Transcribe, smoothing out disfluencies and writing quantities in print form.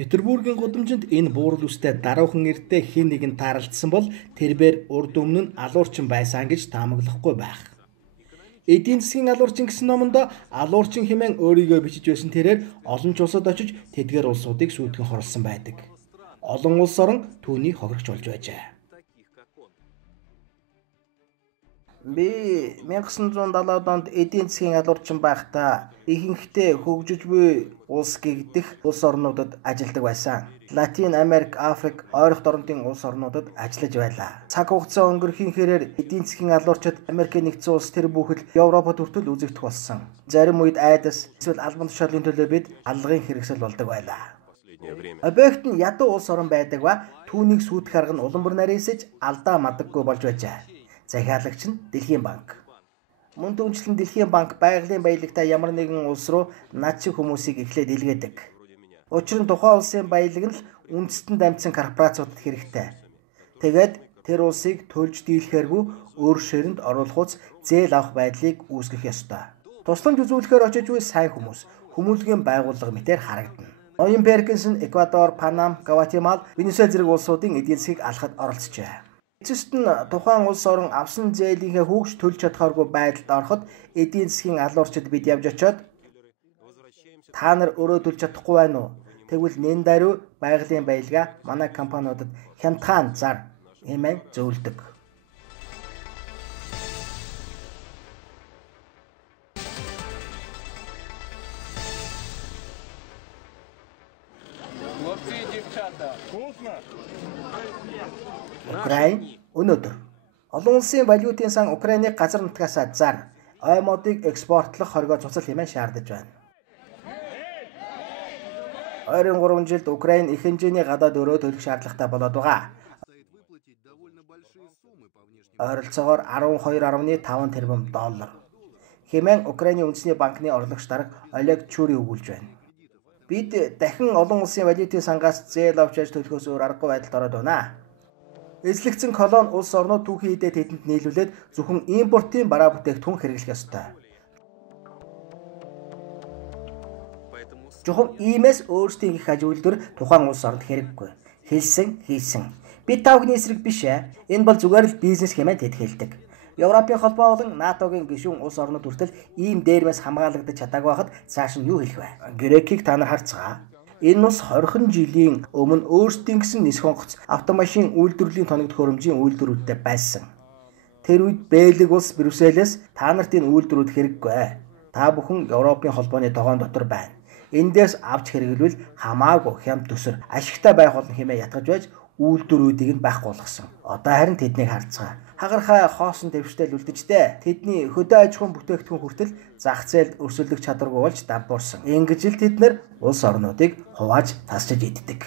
Петербургийн гудамжинд энэ буурал үстэй даруухан эрттэй хэн нэгэн таралдсан бол тэрбээр урд өмнө нь алуурчин байсан гэж таамаглахгүй байх. Эдийн засгийн алуурчин гэсэн номонд алуурчин хэмээн өөрийгөө бичиж байсан тэрээр олон ч улсад очиж тэдгээр улсуудыг сүйтгэн хорлсон байдаг. Олон улс орон түүнийг хохирогч болж байжээ. Би 1970-ад онд эдийн засгийн алуурчин байхдаа ихэнхдээ хөгжиж буй улс гэгдэх улс орнуудад ажилладаг байсан. Латин Америк, Африк, ойролт орнуудын улс орнуудад ажиллаж байлаа. Цаг хугацаа өнгөрөхийн хэрээр эдийн засгийн алуурчид Америкийн нэгдсэн улс тэр бүхэл Европод хүртэл үзэгдэх болсон. Зарим үед айдас эсвэл албан тушаалын төлөө бид аллагын хэрэгсэл болдог байлаа. Объект нь ядуу улс орн байдаг ба түүнийг сүйтгэх арга нь улам бүр нарийсэж алдаа мадаггүй болж байжээ. Захиалагч нь Дэлхийн банк. Мөн түүнчлэн Дэлхийн банк байгалийн баялагтаа ямар нэгэн улс руу над шиг хүмүүсийг эхлээд илгээдэг. Учир нь тухайн улсын баялаг нь л үндэстэн дамжсан корпорациудад хэрэгтэй. Тэгээд тэр улсыг төлж дийлэхээргүй өөр ширэнд оруулахуйц зээл авах байдлыг үүсгэх ёстой. Тусламж үзүүлэхээр очиж буй сайн хүмүүс хүмүүлгийн байгууллага мэтээр харагдана. Ноён Перкинс нь Эквадор, Панама, Гватемала, Венесуэл зэрэг улсуудын эдийн засгийг алхахад оролцжээ. Эцэст нь тухайн улс орон авсан зээлийнхээ хүүгч төлж чадхааргүй байдалд ороход эдийн засгийн алуурчид бид явж очиод та нар өөрөө төлж чадахгүй байна уу? Тэгвэл нэн даруй байгалийн баялгаа манай компаниудад хямдхан зар хэмээн зөвлөдөг. Украин өнөөдөр олон улсын валютын сан Украиныг газар нутгаас зар ой модыг экспортлох хоригоо цуцал хэмээн шаардаж байна. 23 жилд Украин их хэмжээний гадаад өрөө төлөх шаардлагатай болоод байгаа. Ойролцоогоор 12.5 тэрбум доллар хэмээн Украиний үндэсний банкны орлогч дарга Олег Чүри өгүүлж байна. Бид дахин олон улсын валютын сангаас зээл авч яж төлөхөөс өөр аргагүй байдалд ороод байна. Эзлэгдсэн колон улс орнууд түүхийн хідээ тэдэнд нийлүүлээд зөвхөн импортын бараа бүтээгдэхүүн хэрэглэх ёстой. Зөвхөн иймээс өөрсдийн их аж үйлдвэр тухайн улс орнд хэрэггүй. Хэлсэн хийсэн. Бид тавхны эсрэг биш ээ. Энэ бол зүгээр л бизнес хэмээн тэд хэлдэг. Европын холбоо болон НАТОгийн гишүүн улс орнууд хүртэл ийм дээрмээс хамгаалагдаж чадаагүй байхад цааш нь юу хэлэх вэ? Грекийг та нар харцгаа. Энэ бас 20 жилийн өмнө өөрсдийн гэсэн нисэх онгоц автомашин үйлдвэрлэлийн тоног төхөөрөмжийн үйлдвэрүүдтэй байсан. Тэр үед Бэлэг улс Брюсселээс та нарт энэ үйлдвэрүүд хэрэггүй. Та бүхэн Европын холбооны тогоон дотор байна. Эндээс авч хэрэглэвэл хамаагүй хямд төсөр ашигтай байх болно хэмээн ятгаж байж үйлдвэрүүдийг нь байхгүй болгосон. Одоо харин тэднийг харцгаа. Хагархай хоосон дэвштэл үлдчихтэй. Тэдний хөдөө аж ахуйн бүтээгдэхүүн хүртэл зах зээлд өрсөлдөх чадваргүй болж дампуурсан. Ингэж л тэд нар улс орнуудыг хувааж тасчиж иддэг.